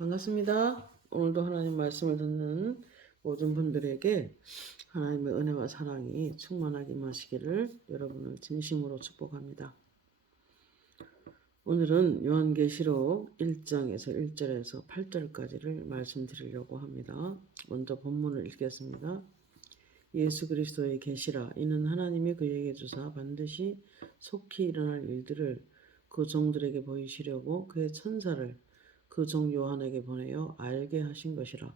반갑습니다. 오늘도 하나님 말씀을 듣는 모든 분들에게 하나님의 은혜와 사랑이 충만하게 임하시기를 여러분을 진심으로 축복합니다. 오늘은 요한계시록 1장에서 1절에서 8절까지를 말씀드리려고 합니다. 먼저 본문을 읽겠습니다. 예수 그리스도의 계시라. 이는 하나님이 그에게 주사 반드시 속히 일어날 일들을 그 종들에게 보이시려고 그의 천사를 그 종 요한에게 보내어 알게 하신 것이라.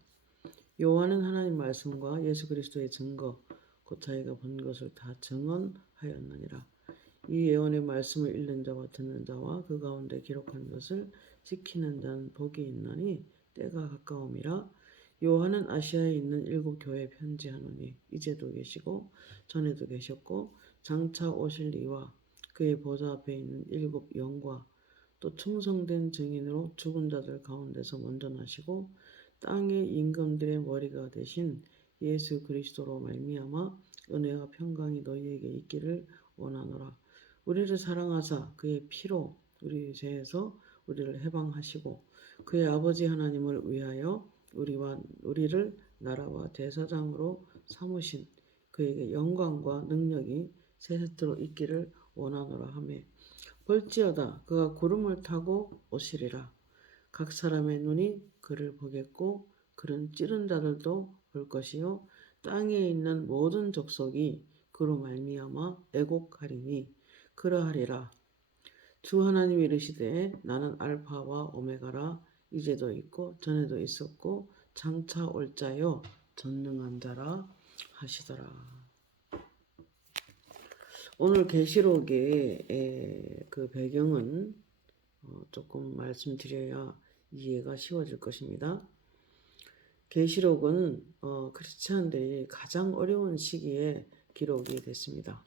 요한은 하나님 말씀과 예수 그리스도의 증거 곧 자기가 본 것을 다 증언하였느니라. 이 예언의 말씀을 읽는 자와 듣는 자와 그 가운데 기록한 것을 지키는 자는 복이 있나니 때가 가까움이라. 요한은 아시아에 있는 7 교회에 편지하노니 이제도 계시고 전에도 계셨고 장차 오실 이와 그의 보좌 앞에 있는 7 영과 또 충성된 증인으로 죽은 자들 가운데서 먼저 나시고 땅의 임금들의 머리가 되신 예수 그리스도로 말미암아 은혜와 평강이 너희에게 있기를 원하노라. 우리를 사랑하사 그의 피로 우리 죄에서 우리를 해방하시고 그의 아버지 하나님을 위하여 우리를 나라와 대사장으로 삼으신 그에게 영광과 능력이 세세토록 있기를 원하노라 하며 볼지어다 그가 구름을 타고 오시리라. 각 사람의 눈이 그를 보겠고 그는 찌른 자들도 볼 것이요 땅에 있는 모든 족속이 그로 말미암아 애곡하리니 그러하리라. 주 하나님이 이르시되 나는 알파와 오메가라. 이제도 있고 전에도 있었고 장차 올 자요 전능한 자라 하시더라. 오늘 계시록의 그 배경은 조금 말씀드려야 이해가 쉬워질 것입니다. 계시록은 크리스찬들이 가장 어려운 시기에 기록이 됐습니다.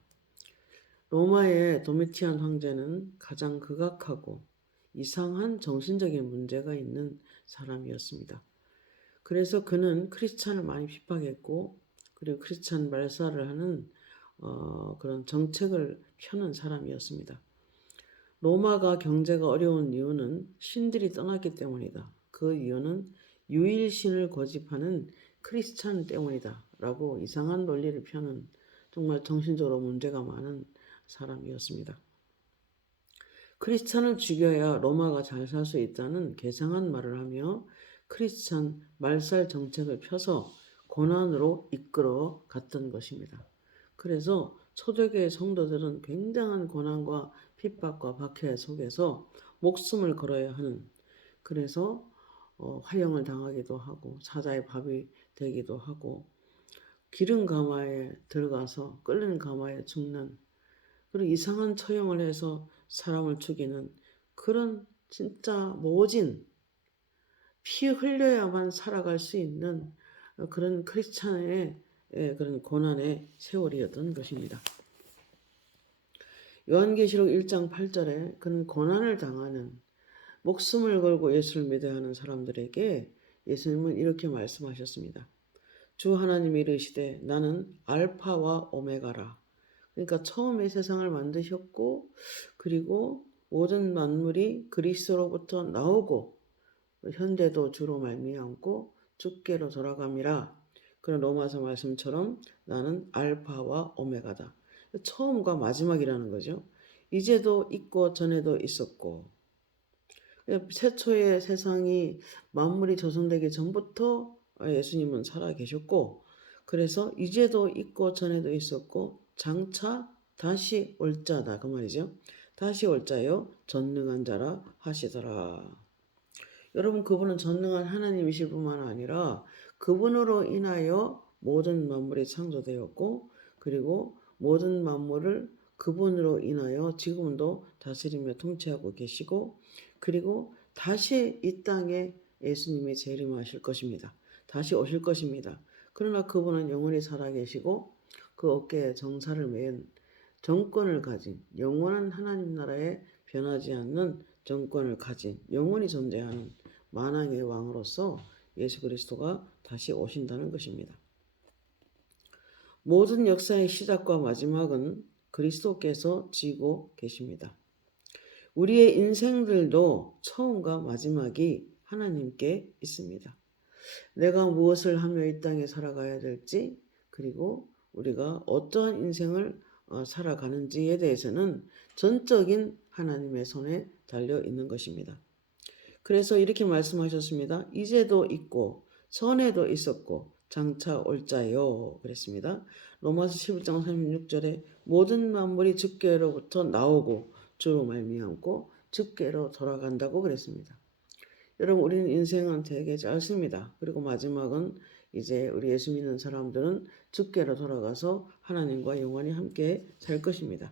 로마의 도미티안 황제는 가장 극악하고 이상한 정신적인 문제가 있는 사람이었습니다. 그래서 그는 크리스찬을 많이 핍박했고 그리고 크리스찬 말살을 하는 그런 정책을 펴는 사람이었습니다. 로마가 경제가 어려운 이유는 신들이 떠났기 때문이다. 그 이유는 유일신을 고집하는 크리스찬 때문이다. 라고 이상한 논리를 펴는 정말 정신적으로 문제가 많은 사람이었습니다. 크리스찬을 죽여야 로마가 잘 살 수 있다는 괴상한 말을 하며 크리스찬 말살 정책을 펴서 고난으로 이끌어 갔던 것입니다. 그래서 초대교회 성도들은 굉장한 고난과 핍박과 박해 속에서 목숨을 걸어야 하는, 그래서 화형을 당하기도 하고 사자의 밥이 되기도 하고 기름 가마에 들어가서 끓는 가마에 죽는 그런 이상한 처형을 해서 사람을 죽이는 그런 진짜 모진 피 흘려야만 살아갈 수 있는 그런 크리스찬의 그런 고난의 세월이었던 것입니다. 요한계시록 1장 8절에 그는 고난을 당하는 목숨을 걸고 예수를 믿어야 하는 사람들에게 예수님은 이렇게 말씀하셨습니다. 주 하나님이 이르시되 나는 알파와 오메가라. 그러니까 처음에 세상을 만드셨고 그리고 모든 만물이 그리스도로부터 나오고 현재도 주로 말미암고 주께로 돌아감이라. 그런 로마서 말씀처럼 나는 알파와 오메가다. 처음과 마지막이라는 거죠. 이제도 있고 전에도 있었고 최초의 세상이 만물이 조성되기 전부터 예수님은 살아계셨고 그래서 이제도 있고 전에도 있었고 장차 다시 올 자다 그 말이죠. 다시 올 자요 전능한 자라 하시더라. 여러분 그분은 전능한 하나님이실 뿐만 아니라 그분으로 인하여 모든 만물이 창조되었고 그리고 모든 만물을 그분으로 인하여 지금도 다스리며 통치하고 계시고 그리고 다시 이 땅에 예수님이 재림하실 것입니다. 다시 오실 것입니다. 그러나 그분은 영원히 살아계시고 그 어깨에 정사를 맨 정권을 가진 영원한 하나님 나라에 변하지 않는 정권을 가진 영원히 존재하는 만왕의 왕으로서 예수 그리스도가 다시 오신다는 것입니다. 모든 역사의 시작과 마지막은 그리스도께서 지고 계십니다. 우리의 인생들도 처음과 마지막이 하나님께 있습니다. 내가 무엇을 하며 이 땅에 살아가야 될지, 그리고 우리가 어떠한 인생을 살아가는지에 대해서는 전적인 하나님의 손에 달려 있는 것입니다. 그래서 이렇게 말씀하셨습니다. 이제도 있고 전에도 있었고 장차 올 자요 그랬습니다. 로마서 11장 36절에 모든 만물이 주께로부터 나오고 주로 말미암고 주께로 돌아간다고 그랬습니다. 여러분, 우리는 인생은 되게 짧습니다. 그리고 마지막은 이제 우리 예수 믿는 사람들은 주께로 돌아가서 하나님과 영원히 함께 살 것입니다.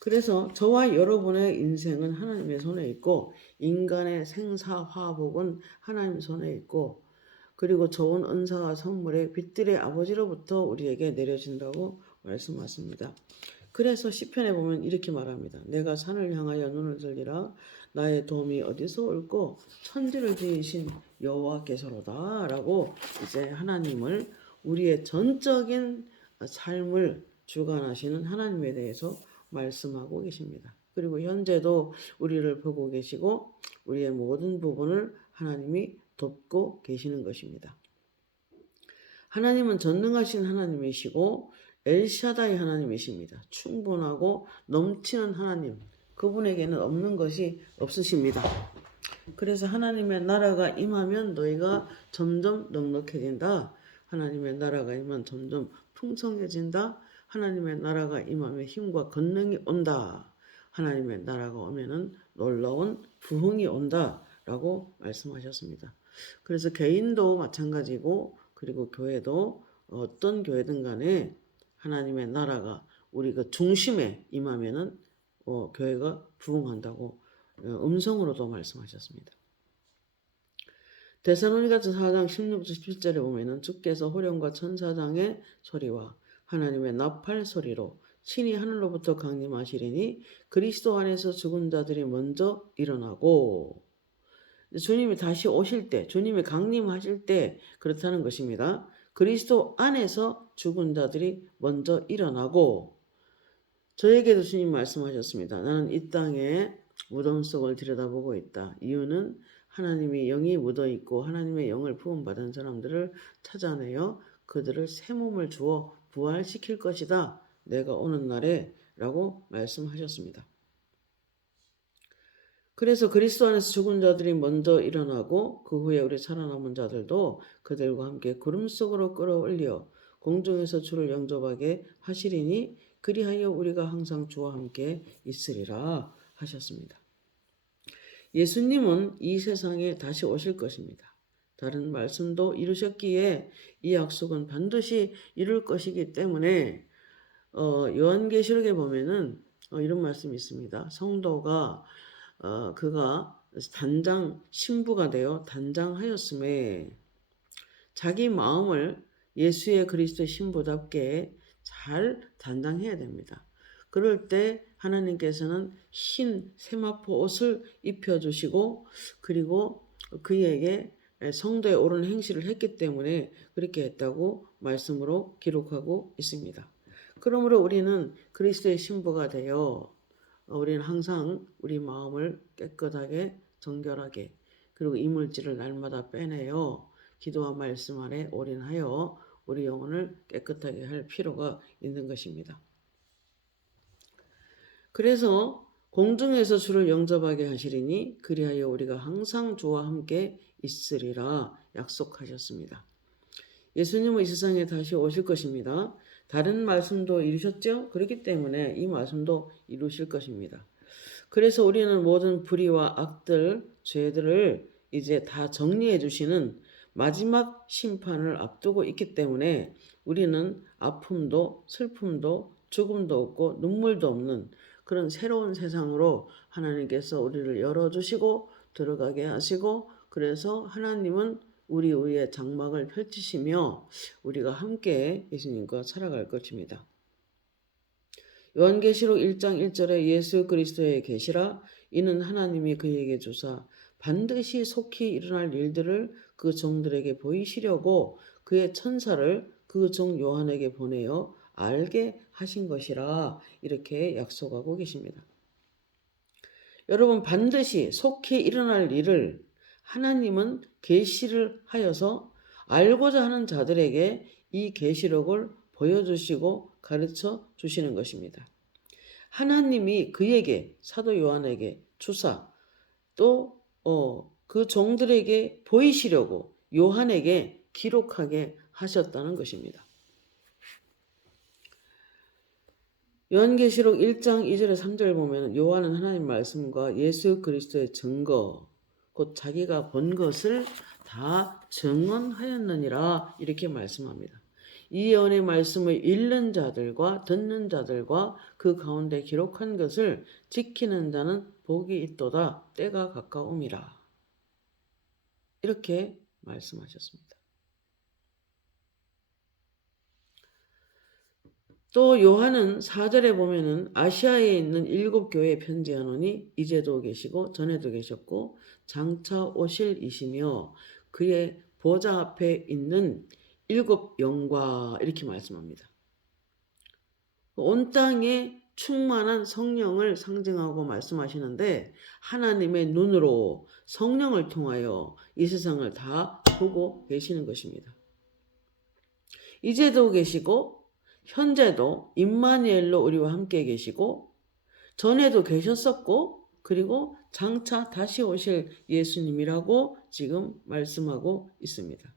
그래서 저와 여러분의 인생은 하나님의 손에 있고, 인간의 생사화복은 하나님 손에 있고, 그리고 좋은 은사와 선물의 빛들의 아버지로부터 우리에게 내려진다고 말씀하십니다. 그래서 시편에 보면 이렇게 말합니다. 내가 산을 향하여 눈을 들리라. 나의 도움이 어디서 올고 천지를 지으신 여호와께서로다 라고 이제 하나님을, 우리의 전적인 삶을 주관하시는 하나님에 대해서 말씀하고 계십니다. 그리고 현재도 우리를 보고 계시고 우리의 모든 부분을 하나님이 돕고 계시는 것입니다. 하나님은 전능하신 하나님이시고 엘샤다이 하나님이십니다. 충분하고 넘치는 하나님, 그분에게는 없는 것이 없으십니다. 그래서 하나님의 나라가 임하면 너희가 점점 넉넉해진다. 하나님의 나라가 임하면 점점 풍성해진다. 하나님의 나라가 임하면 힘과 권능이 온다. 하나님의 나라가 오면은 놀라운 부흥이 온다 라고 말씀하셨습니다. 그래서 개인도 마찬가지고, 그리고 교회도 어떤 교회든 간에 하나님의 나라가 우리 그 중심에 임하면은 교회가 부흥한다고 음성으로도 말씀하셨습니다. 데살로니가서 4장 16절 17절에 보면은 주께서 호령과 천사장의 소리와 하나님의 나팔 소리로 친히 하늘로부터 강림하시리니 그리스도 안에서 죽은 자들이 먼저 일어나고, 주님이 다시 오실 때, 주님이 강림하실 때 그렇다는 것입니다. 그리스도 안에서 죽은 자들이 먼저 일어나고, 저에게도 주님 말씀하셨습니다. 나는 이 땅에 무덤 속을 들여다보고 있다. 이유는 하나님이 영이 묻어있고 하나님의 영을 부음받은 사람들을 찾아내어 그들을 새 몸을 주어 부활시킬 것이다. 내가 오는 날에 라고 말씀하셨습니다. 그래서 그리스도 안에서 죽은 자들이 먼저 일어나고 그 후에 우리 살아남은 자들도 그들과 함께 구름 속으로 끌어올려 공중에서 주를 영접하게 하시리니 그리하여 우리가 항상 주와 함께 있으리라 하셨습니다. 예수님은 이 세상에 다시 오실 것입니다. 다른 말씀도 이루셨기에 이 약속은 반드시 이룰 것이기 때문에 요한계시록에 보면은 이런 말씀이 있습니다. 성도가 그가 단장 신부가 되어 단장하였음에 자기 마음을 예수의 그리스도 신부답게 잘 단장해야 됩니다. 그럴 때 하나님께서는 흰 세마포 옷을 입혀주시고, 그리고 그에게 성도의 옳은 행실을 했기 때문에 그렇게 했다고 말씀으로 기록하고 있습니다. 그러므로 우리는 그리스도의 신부가 되어 우리는 항상 우리 마음을 깨끗하게 정결하게, 그리고 이물질을 날마다 빼내어 기도와 말씀 안에 올인하여 우리 영혼을 깨끗하게 할 필요가 있는 것입니다. 그래서 공중에서 주를 영접하게 하시리니 그리하여 우리가 항상 주와 함께 있으리라 약속하셨습니다. 예수님은 이 세상에 다시 오실 것입니다. 다른 말씀도 이루셨죠? 그렇기 때문에 이 말씀도 이루실 것입니다. 그래서 우리는 모든 불의와 악들, 죄들을 이제 다 정리해 주시는 마지막 심판을 앞두고 있기 때문에 우리는 아픔도 슬픔도 죽음도 없고 눈물도 없는 그런 새로운 세상으로 하나님께서 우리를 열어주시고 들어가게 하시고, 그래서 하나님은 우리 위에 장막을 펼치시며 우리가 함께 예수님과 살아갈 것입니다. 요한계시록 1장 1절에 예수 그리스도의 계시라 이는 하나님이 그에게 주사 반드시 속히 일어날 일들을 그 종들에게 보이시려고 그의 천사를 그 종 요한에게 보내어 알게 하신 것이라 이렇게 약속하고 계십니다. 여러분, 반드시 속히 일어날 일을 하나님은 계시를 하여서 알고자 하는 자들에게 이 계시록을 보여주시고 가르쳐 주시는 것입니다. 하나님이 그에게 사도 요한에게 주사 또 그 종들에게 보이시려고 요한에게 기록하게 하셨다는 것입니다. 요한계시록 1장 2절에 3절 보면 요한은 하나님 말씀과 예수 그리스도의 증거 곧 자기가 본 것을 다 증언하였느니라 이렇게 말씀합니다. 이 예언의 말씀을 읽는 자들과 듣는 자들과 그 가운데 기록한 것을 지키는 자는 복이 있도다. 때가 가까움이라. 이렇게 말씀하셨습니다. 또 요한은 4절에 보면은 아시아에 있는 7교회에 편지하노니 이제도 계시고 전에도 계셨고 장차 오실 이시며 그의 보좌 앞에 있는 7 영과 이렇게 말씀합니다. 온 땅에 충만한 성령을 상징하고 말씀하시는데 하나님의 눈으로 성령을 통하여 이 세상을 다 보고 계시는 것입니다. 이제도 계시고 현재도 임마누엘로 우리와 함께 계시고 전에도 계셨었고 그리고 장차 다시 오실 예수님이라고 지금 말씀하고 있습니다.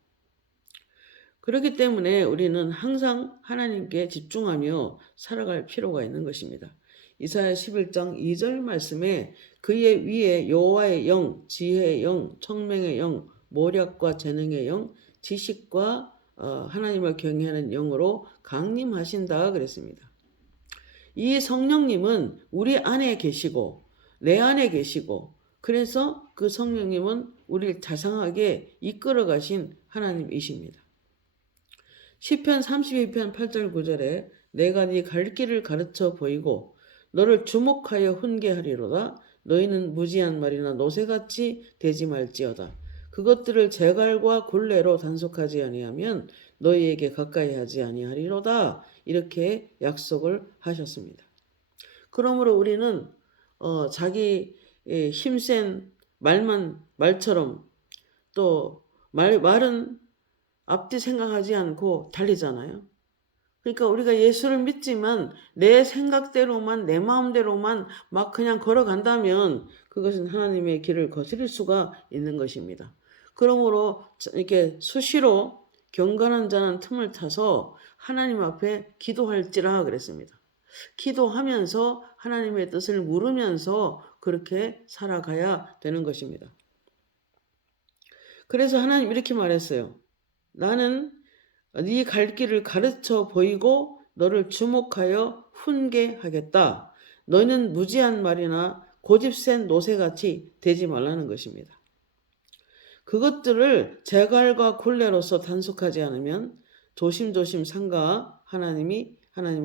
그렇기 때문에 우리는 항상 하나님께 집중하며 살아갈 필요가 있는 것입니다. 이사야 11장 2절 말씀에 그의 위에 여호와의 영, 지혜의 영, 청명의 영, 모략과 재능의 영, 지식과 하나님을 경외하는 영으로 강림하신다 그랬습니다. 이 성령님은 우리 안에 계시고 내 안에 계시고 그래서 그 성령님은 우리를 자상하게 이끌어 가신 하나님이십니다. 시편 32편 8절 9절에 내가 네 갈 길을 가르쳐 보이고 너를 주목하여 훈계하리로다. 너희는 무지한 말이나 노새같이 되지 말지어다. 그것들을 제갈과 굴레로 단속하지 아니하면 너희에게 가까이 하지 아니하리로다. 이렇게 약속을 하셨습니다. 그러므로 우리는 자기 힘센 말처럼 또 말은 앞뒤 생각하지 않고 달리잖아요. 그러니까 우리가 예수를 믿지만 내 생각대로만 내 마음대로만 막 그냥 걸어간다면 그것은 하나님의 길을 거스릴 수가 있는 것입니다. 그러므로 이렇게 수시로 경건한 자는 틈을 타서 하나님 앞에 기도할지라 그랬습니다. 기도하면서 하나님의 뜻을 물으면서 그렇게 살아가야 되는 것입니다. 그래서 하나님 이렇게 말했어요. 나는 네 갈 길을 가르쳐 보이고 너를 주목하여 훈계하겠다. 너는 무지한 말이나 고집센 노새같이 되지 말라는 것입니다. 그것들을 제갈과 굴레로서 단속하지 않으면 조심조심 삼가 하나님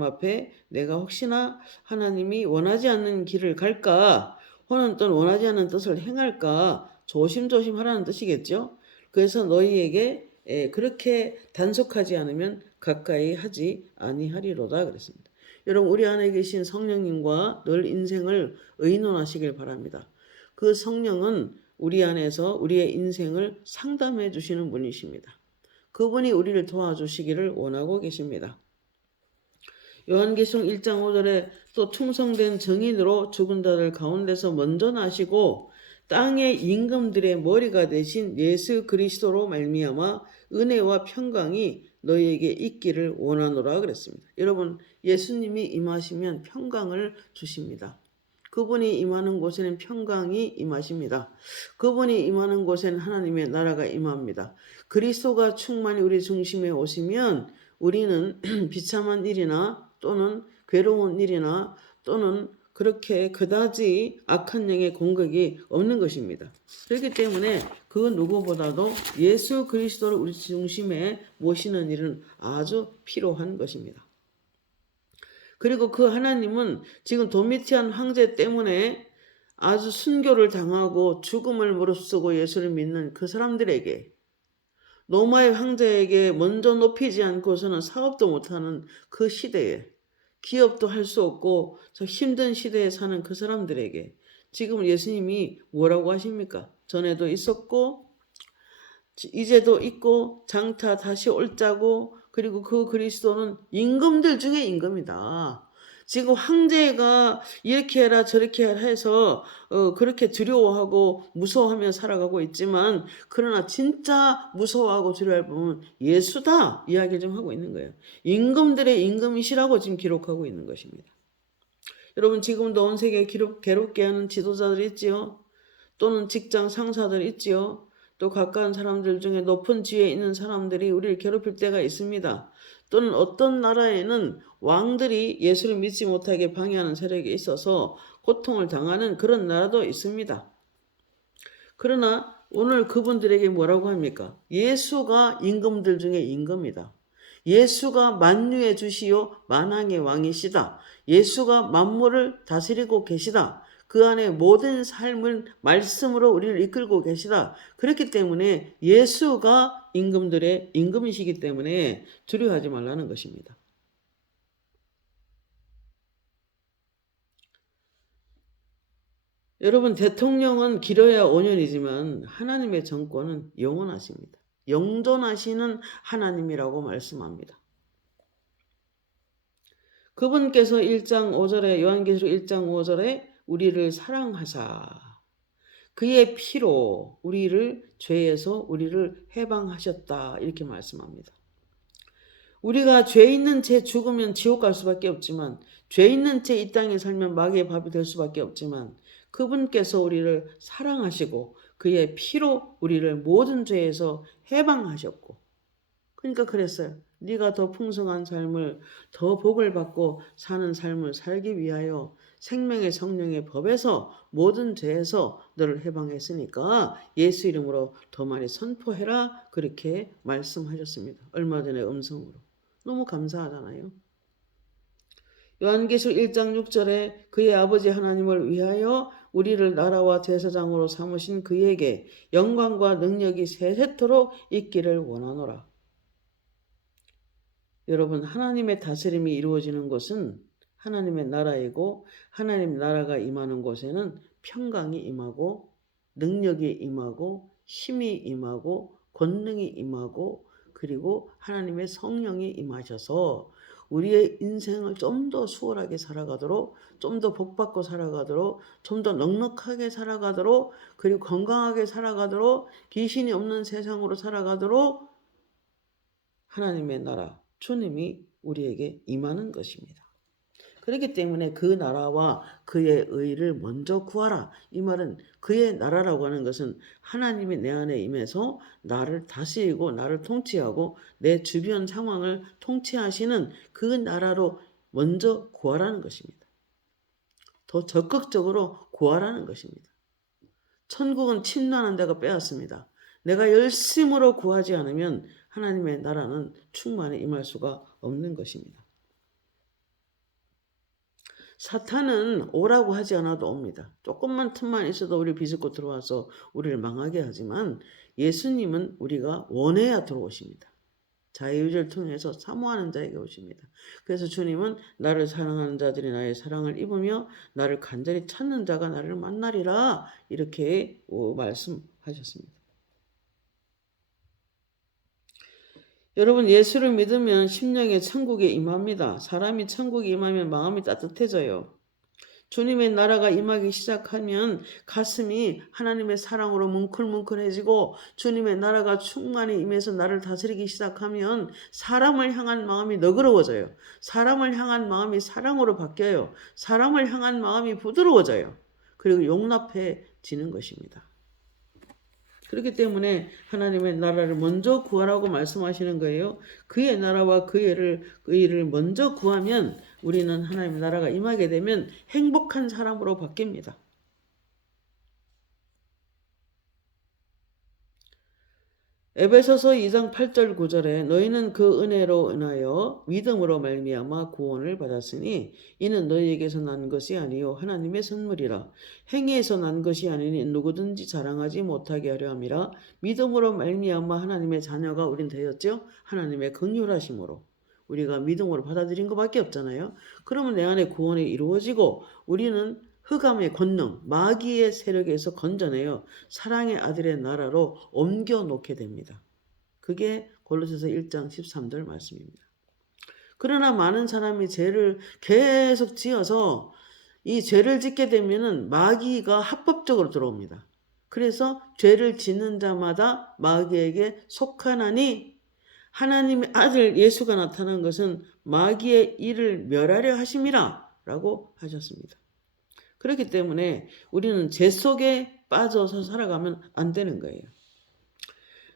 앞에 내가 혹시나 하나님이 원하지 않는 길을 갈까 혹은 또 원하지 않는 뜻을 행할까 조심조심 하라는 뜻이겠죠. 그래서 너희에게 그렇게 단속하지 않으면 가까이 하지 아니하리로다 그랬습니다. 여러분 우리 안에 계신 성령님과 늘 인생을 의논하시길 바랍니다. 그 성령은 우리 안에서 우리의 인생을 상담해 주시는 분이십니다. 그분이 우리를 도와주시기를 원하고 계십니다. 요한계시록 1장 5절에 또 충성된 정인으로 죽은 자들 가운데서 먼저 나시고 땅의 임금들의 머리가 되신 예수 그리스도로 말미암아 은혜와 평강이 너희에게 있기를 원하노라 그랬습니다. 여러분 예수님이 임하시면 평강을 주십니다. 그분이 임하는 곳에는 평강이 임하십니다. 그분이 임하는 곳에는 하나님의 나라가 임합니다. 그리스도가 충만히 우리 중심에 오시면 우리는 비참한 일이나 또는 괴로운 일이나 또는 그렇게 그다지 악한 영의 공격이 없는 것입니다. 그렇기 때문에 그 누구보다도 예수 그리스도를 우리 중심에 모시는 일은 아주 필요한 것입니다. 그리고 그 하나님은 지금 도미티안 황제 때문에 아주 순교를 당하고 죽음을 무릅쓰고 예수를 믿는 그 사람들에게 로마의 황제에게 먼저 높이지 않고서는 사업도 못하는 그 시대에 기업도 할 수 없고 저 힘든 시대에 사는 그 사람들에게 지금 예수님이 뭐라고 하십니까? 전에도 있었고 이제도 있고 장차 다시 올 자고 그리고 그 그리스도는 임금들 중에 임금이다. 지금 황제가 이렇게 해라 저렇게 해라 해서 그렇게 두려워하고 무서워하며 살아가고 있지만 그러나 진짜 무서워하고 두려워할 분은 예수다 이야기를 좀 하고 있는 거예요. 임금들의 임금이시라고 지금 기록하고 있는 것입니다. 여러분 지금도 온 세계에 괴롭게 하는 지도자들 있지요. 또는 직장 상사들 있지요. 또 가까운 사람들 중에 높은 지위에 있는 사람들이 우리를 괴롭힐 때가 있습니다. 또는 어떤 나라에는 왕들이 예수를 믿지 못하게 방해하는 세력이 있어서 고통을 당하는 그런 나라도 있습니다. 그러나 오늘 그분들에게 뭐라고 합니까? 예수가 임금들 중에 임금이다. 예수가 만유의 주시요 만왕의 왕이시다. 예수가 만물을 다스리고 계시다. 그 안에 모든 삶을 말씀으로 우리를 이끌고 계시다. 그렇기 때문에 예수가 임금들의 임금이시기 때문에 두려워하지 말라는 것입니다. 여러분 대통령은 길어야 5년이지만 하나님의 정권은 영원하십니다. 영존하시는 하나님이라고 말씀합니다. 그분께서 1장 5절에 요한계시록 1장 5절에 우리를 사랑하사 그의 피로 우리를 죄에서 우리를 해방하셨다 이렇게 말씀합니다. 우리가 죄 있는 채 죽으면 지옥 갈 수밖에 없지만 죄 있는 채 이 땅에 살면 마귀의 밥이 될 수밖에 없지만 그분께서 우리를 사랑하시고 그의 피로 우리를 모든 죄에서 해방하셨고 그러니까 그랬어요. 네가 더 풍성한 삶을 더 복을 받고 사는 삶을 살기 위하여 생명의 성령의 법에서 모든 죄에서 너를 해방했으니까 예수 이름으로 더 많이 선포해라 그렇게 말씀하셨습니다. 얼마 전에 음성으로. 너무 감사하잖아요. 요한계시록 1장 6절에 그의 아버지 하나님을 위하여 우리를 나라와 제사장으로 삼으신 그에게 영광과 능력이 세세토록 있기를 원하노라. 여러분 하나님의 다스림이 이루어지는 것은 하나님의 나라이고 하나님 나라가 임하는 곳에는 평강이 임하고 능력이 임하고 힘이 임하고 권능이 임하고 그리고 하나님의 성령이 임하셔서 우리의 인생을 좀 더 수월하게 살아가도록 좀 더 복받고 살아가도록 좀 더 넉넉하게 살아가도록 그리고 건강하게 살아가도록 귀신이 없는 세상으로 살아가도록 하나님의 나라 주님이 우리에게 임하는 것입니다. 그렇기 때문에 그 나라와 그의 의를 먼저 구하라. 이 말은 그의 나라라고 하는 것은 하나님이 내 안에 임해서 나를 다스리고 나를 통치하고 내 주변 상황을 통치하시는 그 나라로 먼저 구하라는 것입니다. 더 적극적으로 구하라는 것입니다. 천국은 침노하는 데가 빼앗습니다. 내가 열심으로 구하지 않으면 하나님의 나라는 충만히 임할 수가 없는 것입니다. 사탄은 오라고 하지 않아도 옵니다. 조금만 틈만 있어도 우리 비집고 들어와서 우리를 망하게 하지만 예수님은 우리가 원해야 들어오십니다. 자유의지를 통해서 사모하는 자에게 오십니다. 그래서 주님은 나를 사랑하는 자들이 나의 사랑을 입으며 나를 간절히 찾는 자가 나를 만나리라 이렇게 말씀하셨습니다. 여러분 예수를 믿으면 심령의 천국에 임합니다. 사람이 천국에 임하면 마음이 따뜻해져요. 주님의 나라가 임하기 시작하면 가슴이 하나님의 사랑으로 뭉클뭉클해지고 주님의 나라가 충만히 임해서 나를 다스리기 시작하면 사람을 향한 마음이 너그러워져요. 사람을 향한 마음이 사랑으로 바뀌어요. 사람을 향한 마음이 부드러워져요. 그리고 용납해지는 것입니다. 그렇기 때문에 하나님의 나라를 먼저 구하라고 말씀하시는 거예요. 그의 나라와 그의 일을 먼저 구하면 우리는 하나님의 나라가 임하게 되면 행복한 사람으로 바뀝니다. 에베소서 2장 8절 9절에 너희는 그 은혜로 인하여 믿음으로 말미암아 구원을 받았으니 이는 너희에게서 난 것이 아니요 하나님의 선물이라. 행위에서 난 것이 아니니 누구든지 자랑하지 못하게 하려 함이라. 믿음으로 말미암아 하나님의 자녀가 우린 되었죠. 하나님의 긍휼하심으로. 우리가 믿음으로 받아들인 것밖에 없잖아요. 그러면 내 안에 구원이 이루어지고 우리는 흑암의 권능, 마귀의 세력에서 건져내어 사랑의 아들의 나라로 옮겨놓게 됩니다. 그게 골로새서 1장 13절 말씀입니다. 그러나 많은 사람이 죄를 계속 지어서 이 죄를 짓게 되면은 마귀가 합법적으로 들어옵니다. 그래서 죄를 짓는 자마다 마귀에게 속하나니 하나님의 아들 예수가 나타난 것은 마귀의 일을 멸하려 하심이라 라고 하셨습니다. 그렇기 때문에 우리는 죄 속에 빠져서 살아가면 안 되는 거예요.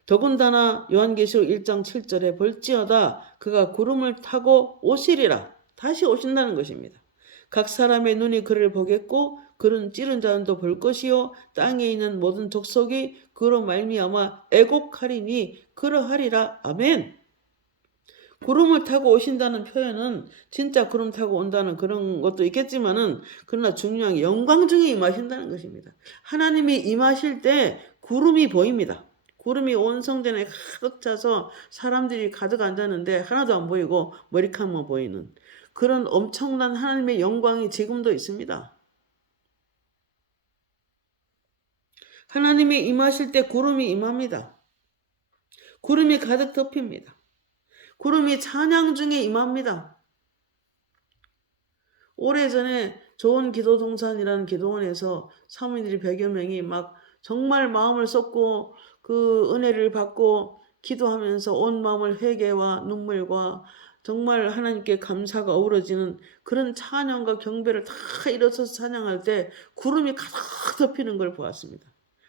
더군다나 요한계시록 1장 7절에 볼지어다 그가 구름을 타고 오시리라. 다시 오신다는 것입니다. 각 사람의 눈이 그를 보겠고 그는 찌른 자는도 볼 것이요 땅에 있는 모든 족속이 그로 말미암아 애곡하리니 그러하리라. 아멘. 구름을 타고 오신다는 표현은 진짜 구름 타고 온다는 그런 것도 있겠지만은 그러나 중요한 게 영광 중에 임하신다는 것입니다. 하나님이 임하실 때 구름이 보입니다. 구름이 온 성전에 가득 차서 사람들이 가득 앉았는데 하나도 안 보이고 머리카락만 보이는 그런 엄청난 하나님의 영광이 지금도 있습니다. 하나님이 임하실 때 구름이 임합니다. 구름이 가득 덮입니다. 구름이 찬양 중에 임합니다. 오래전에 좋은 기도동산이라는 기도원에서 사모님들이 100여 명이 막 정말 마음을 쏟고 그 은혜를 받고 기도하면서 온 마음을 회개와 눈물과 정말 하나님께 감사가 어우러지는 그런 찬양과 경배를 다 일어서서 찬양할 때 구름이 가득 덮이는 걸 보았습니다.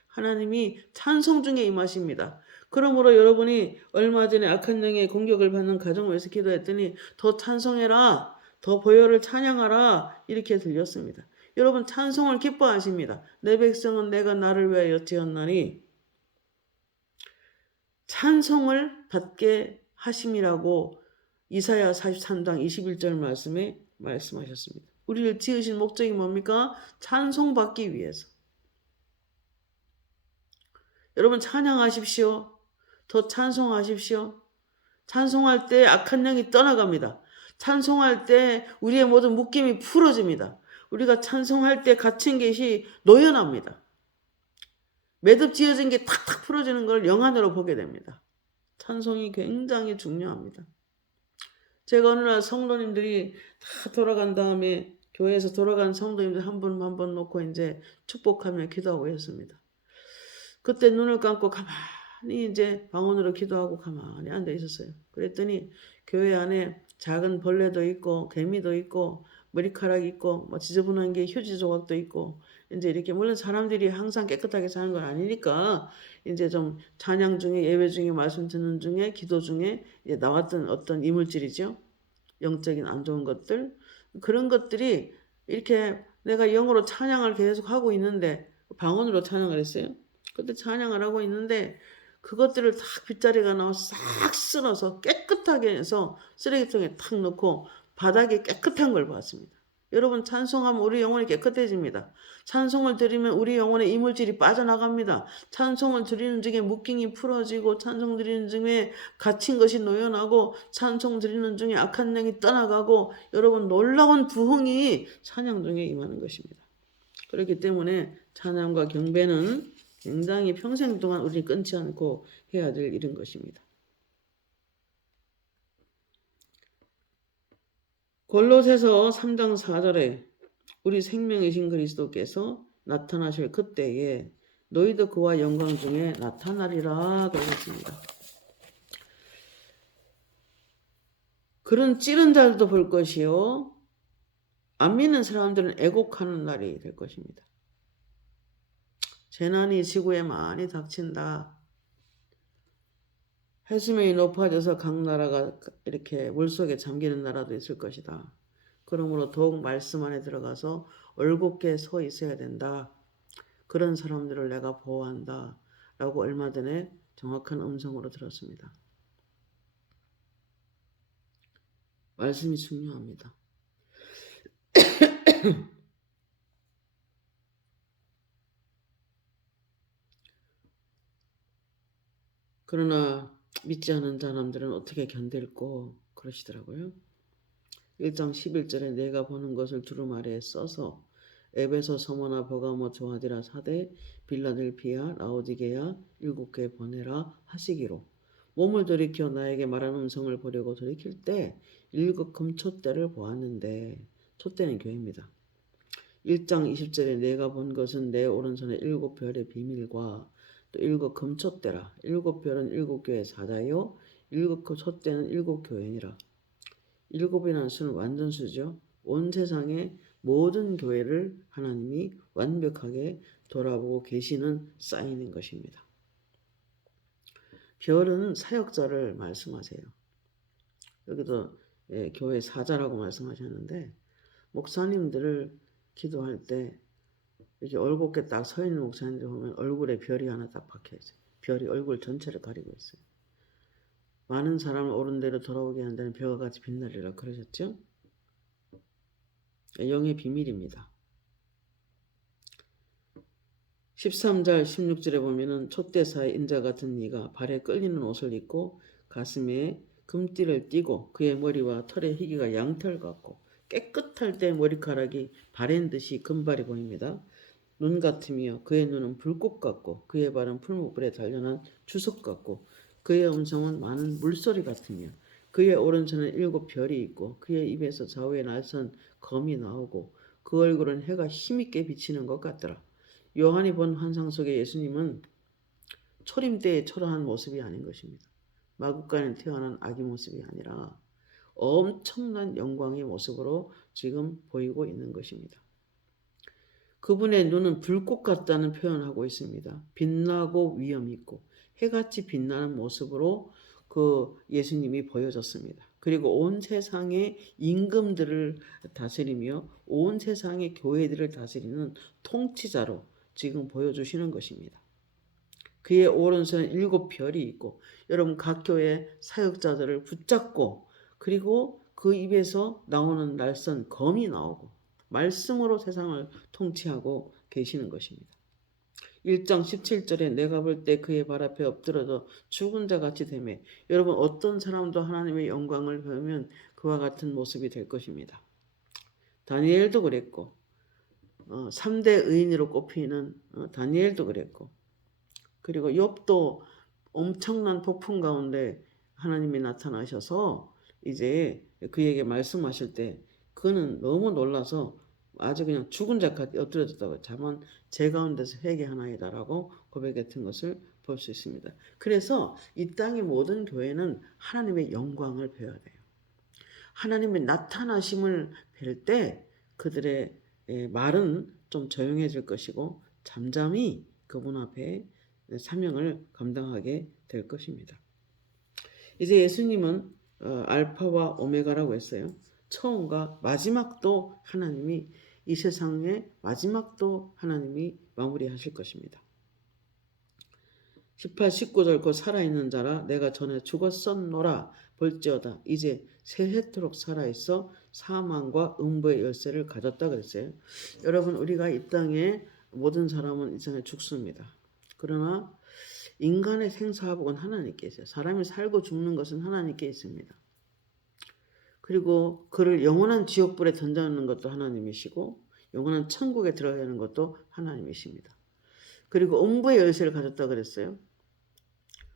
하나님이 찬송 중에 임하십니다. 그러므로 여러분이 얼마 전에 악한 영의 공격을 받는 가정을 위해서 기도했더니 더 찬송해라, 더 보혈을 찬양하라 이렇게 들렸습니다. 여러분 찬송을 기뻐하십니다. 내 백성은 내가 나를 위하여 지었나니 찬송을 받게 하심이라고 이사야 43장 21절 말씀에 말씀하셨습니다. 우리를 지으신 목적이 뭡니까? 찬송받기 위해서. 여러분 찬양하십시오. 더 찬송하십시오. 찬송할 때 악한 영이 떠나갑니다. 찬송할 때 우리의 모든 묶임이 풀어집니다. 우리가 찬송할 때 갇힌 것이 노연합니다. 매듭 지어진 게 탁탁 풀어지는 걸 영안으로 보게 됩니다. 찬송이 굉장히 중요합니다. 제가 어느 날 성도님들이 다 돌아간 다음에 교회에서 돌아간 성도님들 한 분 한 분 놓고 이제 축복하며 기도하고 했습니다. 그때 눈을 감고 가만히 이제 방언으로 기도하고 가만히 앉아 있었어요. 그랬더니 교회 안에 작은 벌레도 있고 개미도 있고 머리카락이 있고 뭐 지저분한 게 휴지 조각도 있고 이제 이렇게 물론 사람들이 항상 깨끗하게 사는 건 아니니까 이제 좀 찬양 중에 예배 중에 말씀 듣는 중에 기도 중에 이제 나왔던 어떤 이물질이죠. 영적인 안 좋은 것들 그런 것들이 이렇게 내가 영으로 찬양을 계속 하고 있는데 방언으로 찬양을 했어요. 그때 찬양을 하고 있는데 그것들을 딱 빗자리가 나와서 싹 쓸어서 깨끗하게 해서 쓰레기통에 탁 넣고 바닥에 깨끗한 걸 봤습니다. 여러분 찬송하면 우리 영혼이 깨끗해집니다. 찬송을 드리면 우리 영혼의 이물질이 빠져나갑니다. 찬송을 드리는 중에 묶임이 풀어지고 찬송 드리는 중에 갇힌 것이 노연하고 찬송 드리는 중에 악한 영이 떠나가고 여러분 놀라운 부흥이 찬양 중에 임하는 것입니다. 그렇기 때문에 찬양과 경배는 굉장히 평생 동안 우리 끊지 않고 해야 될 일인 것입니다. 골로새서 3장 4절에 우리 생명이신 그리스도께서 나타나실 그때에 너희도 그와 영광 중에 나타나리라 그러셨습니다. 그런 찌른 자들도 볼 것이요 안 믿는 사람들은 애곡하는 날이 될 것입니다. 재난이 지구에 많이 닥친다. 해수면이 높아져서 각 나라가 이렇게 물속에 잠기는 나라도 있을 것이다. 그러므로 더욱 말씀 안에 들어가서 올곧게 서 있어야 된다. 그런 사람들을 내가 보호한다. 라고 얼마 전에 정확한 음성으로 들었습니다. 말씀이 중요합니다. 그러나 믿지 않은 사람들은 어떻게 견딜고 그러시더라고요. 1장 11절에 내가 보는 것을 두루마리에 써서 에베소, 서머나, 버가모, 조아디라, 사대, 빌라델피아, 라오디게아 7교회 보내라 하시기로 몸을 돌이켜 나에게 말하는 음성을 보려고 돌이킬 때 7 금초대를 보았는데 촛대는 교회입니다. 1장 20절에 내가 본 것은 내 오른손에 7별의 비밀과 또 7 금초대라. 7별은 7교회 사자요 7 촛대는 7교회니라. 7이라는 수는 완전수죠. 온 세상의 모든 교회를 하나님이 완벽하게 돌아보고 계시는 사인인 것입니다. 별은 사역자를 말씀하세요. 여기도 교회 사자라고 말씀하셨는데 목사님들을 기도할 때 이렇게 얼굴게 딱 서 있는 목사님들 보면 얼굴에 별이 하나 딱 박혀 있어요. 별이 얼굴 전체를 가리고 있어요. 많은 사람을 옳은 대로 돌아오게 한다는 별과 같이 빛나리라 그러셨죠? 영의 비밀입니다. 13절 16절에 보면은 촛대사의 인자 같은 이가 발에 끌리는 옷을 입고 가슴에 금띠를 띠고 그의 머리와 털의 희기가 양털 같고 깨끗할 때 머리카락이 바랜 듯이 금발이 보입니다. 눈 같으며 그의 눈은 불꽃 같고 그의 발은 풀무불에 단련한 주석 같고 그의 음성은 많은 물소리 같으며 그의 오른손은 7별이 있고 그의 입에서 좌우에 날선 검이 나오고 그 얼굴은 해가 힘있게 비치는 것 같더라. 요한이 본 환상 속의 예수님은 초림 때의 초라한 모습이 아닌 것입니다. 마구간에 태어난 아기 모습이 아니라 엄청난 영광의 모습으로 지금 보이고 있는 것입니다. 그분의 눈은 불꽃 같다는 표현을 하고 있습니다. 빛나고 위엄 있고 해같이 빛나는 모습으로 그 예수님이 보여졌습니다. 그리고 온 세상의 임금들을 다스리며 온 세상의 교회들을 다스리는 통치자로 지금 보여주시는 것입니다. 그의 오른손에 7별이 있고 여러분 각 교회 사역자들을 붙잡고 그리고 그 입에서 나오는 날선 검이 나오고 말씀으로 세상을 통치하고 계시는 것입니다. 1장 17절에 내가 볼 때 그의 발 앞에 엎드려서 죽은 자 같이 되매 여러분 어떤 사람도 하나님의 영광을 보면 그와 같은 모습이 될 것입니다. 다니엘도 그랬고 3대 의인으로 꼽히는 다니엘도 그랬고 그리고 욥도 엄청난 폭풍 가운데 하나님이 나타나셔서 이제 그에게 말씀하실 때 그는 너무 놀라서 아주 그냥 죽은 자까지 엎드려졌다고 자만 제 가운데서 회개하나이다라고 고백했던 것을 볼 수 있습니다. 그래서 이 땅의 모든 교회는 하나님의 영광을 배워야 돼요. 하나님의 나타나심을 뵐 때 그들의 말은 좀 조용해질 것이고 잠잠히 그분 앞에 사명을 감당하게 될 것입니다. 이제 예수님은 알파와 오메가라고 했어요. 처음과 마지막도 하나님이 이 세상의 마지막도 하나님이 마무리하실 것입니다. 18, 19절 곧 살아있는 자라 내가 전에 죽었었노라 볼지어다 이제 세세토록 살아있어 사망과 음부의 열쇠를 가졌다 그랬어요. 여러분 우리가 이 땅에 모든 사람은 이 땅에 죽습니다. 그러나 인간의 생사화복은 하나님께 있어요. 사람이 살고 죽는 것은 하나님께 있습니다. 그리고 그를 영원한 지옥불에 던져놓는 것도 하나님이시고 영원한 천국에 들어가는 것도 하나님이십니다. 그리고 음부의 열쇠를 가졌다 그랬어요.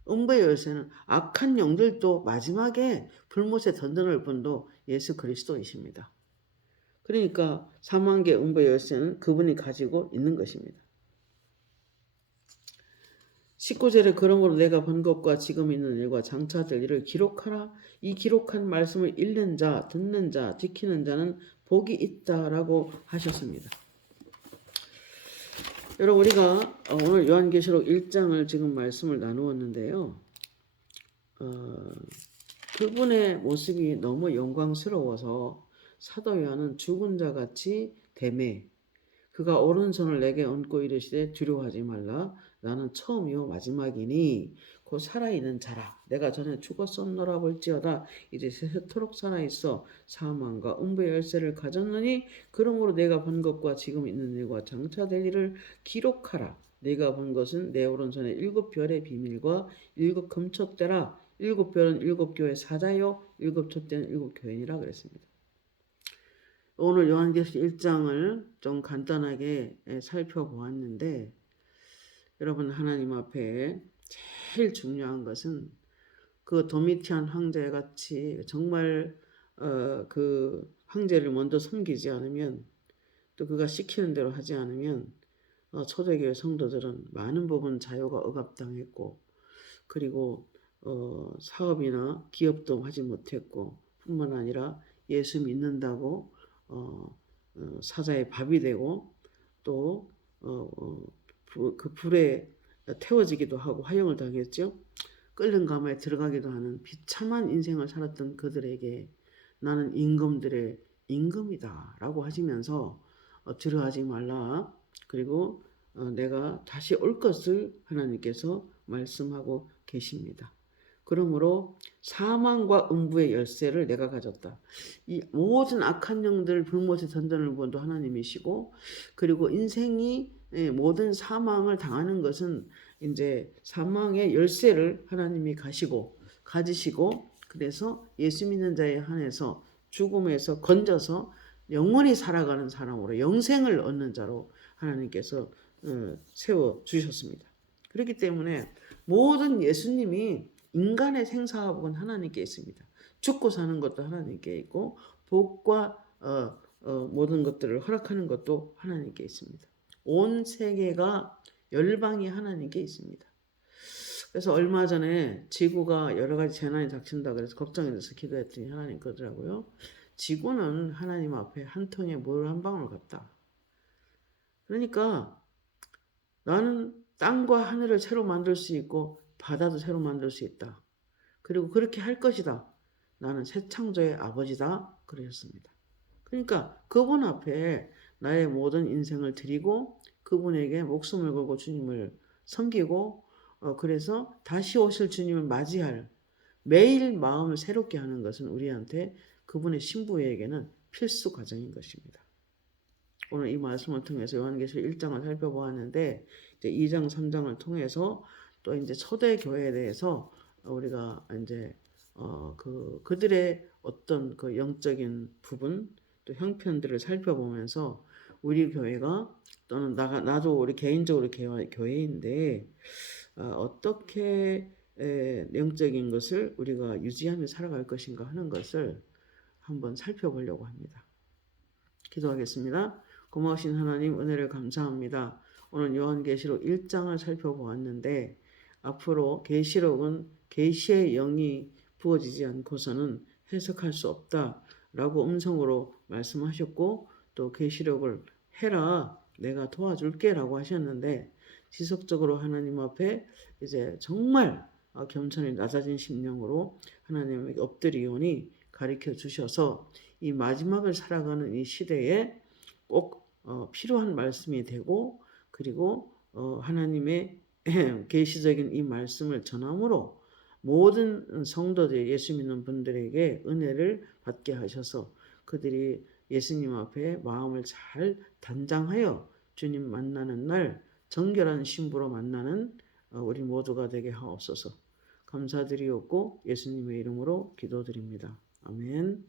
음부의 열쇠는 악한 영들도 마지막에 불못에 던져놓을 분도 예수 그리스도이십니다. 그러니까 사망계 음부의 열쇠는 그분이 가지고 있는 것입니다. 19절에 그러므로 내가 본 것과 지금 있는 일과 장차 될 일을 기록하라. 이 기록한 말씀을 읽는 자, 듣는 자, 지키는 자는 복이 있다라고 하셨습니다. 여러분 우리가 오늘 요한계시록 1장을 지금 말씀을 나누었는데요. 그분의 모습이 너무 영광스러워서 사도 요한은 죽은 자같이 되매 그가 오른손을 내게 얹고 이르시되 두려워하지 말라. 나는 처음이요 마지막이니 곧 살아있는 자라. 내가 전에 죽었었노라 볼지어다 이제 세세토록 살아있어 사망과 음부의 열쇠를 가졌느니 그러므로 내가 본 것과 지금 있는 일과 장차 될 일을 기록하라. 내가 본 것은 내 오른손에 7별의 비밀과 7 금촛대라. 7별은 7교회 사자요 7 촛대는 7교회니라 그랬습니다. 오늘 요한계시록 1장을 좀 간단하게 살펴보았는데 여러분 하나님 앞에 제일 중요한 것은 그 도미티안 황제 같이 정말 그 황제를 먼저 섬기지 않으면 또 그가 시키는 대로 하지 않으면 초대교회 성도들은 많은 부분 자유가 억압당했고 그리고 사업이나 기업도 하지 못했고 뿐만 아니라 예수 믿는다고 사자의 밥이 되고 또 그 불에 태워지기도 하고 화형을 당했죠. 끓는 가마에 들어가기도 하는 비참한 인생을 살았던 그들에게 나는 임금들의 임금이다 라고 하시면서 들어하지 말라. 그리고 내가 다시 올 것을 하나님께서 말씀하고 계십니다. 그러므로 사망과 음부의 열쇠를 내가 가졌다. 이 모든 악한 영들 불못에 던져놓은 분도 하나님이시고 그리고 인생이 모든 사망을 당하는 것은 이제 사망의 열쇠를 하나님이 가지시고 그래서 예수 믿는 자에 한해서 죽음에서 건져서 영원히 살아가는 사람으로 영생을 얻는 자로 하나님께서 세워 주셨습니다. 그렇기 때문에 모든 예수님이 인간의 생사복은 하나님께 있습니다. 죽고 사는 것도 하나님께 있고 복과 모든 것들을 허락하는 것도 하나님께 있습니다. 온 세계가 열방이 하나님께 있습니다. 그래서 얼마 전에 지구가 여러 가지 재난이 닥친다 그래서 걱정이 돼서 기도했더니 하나님 그러더라고요. 지구는 하나님 앞에 한 통의 물 한 방울 같다. 그러니까 나는 땅과 하늘을 새로 만들 수 있고 바다도 새로 만들 수 있다. 그리고 그렇게 할 것이다. 나는 새 창조의 아버지다. 그러셨습니다. 그러니까 그분 앞에 나의 모든 인생을 드리고 그분에게 목숨을 걸고 주님을 섬기고 그래서 다시 오실 주님을 맞이할 매일 마음을 새롭게 하는 것은 우리한테 그분의 신부에게는 필수 과정인 것입니다. 오늘 이 말씀을 통해서 요한계시록 1장을 살펴보았는데 이제 2장, 3장을 통해서 또 이제 초대 교회에 대해서 우리가 이제 그들의 어떤 그 영적인 부분 또 형편들을 살펴보면서 우리 교회가 또는 나도 우리 개인적으로 교회인데 어떻게 영적인 것을 우리가 유지하며 살아갈 것인가 하는 것을 한번 살펴보려고 합니다. 기도하겠습니다. 고마우신 하나님 은혜를 감사합니다. 오늘 요한계시록 1장을 살펴보았는데 앞으로 계시록은 계시의 영이 부어지지 않고서는 해석할 수 없다라고 음성으로 말씀하셨고 또 계시록을 해라 내가 도와줄게라고 하셨는데 지속적으로 하나님 앞에 이제 정말 겸손히 낮아진 심령으로 하나님에게 엎드리오니 가르쳐 주셔서 이 마지막을 살아가는 이 시대에 꼭 필요한 말씀이 되고 그리고 하나님의 계시적인 이 말씀을 전함으로 모든 성도들 예수 믿는 분들에게 은혜를 받게 하셔서 그들이 예수님 앞에 마음을 잘 단장하여 주님 만나는 날 정결한 신부로 만나는 우리 모두가 되게 하옵소서. 감사드리옵고 예수님의 이름으로 기도드립니다. 아멘.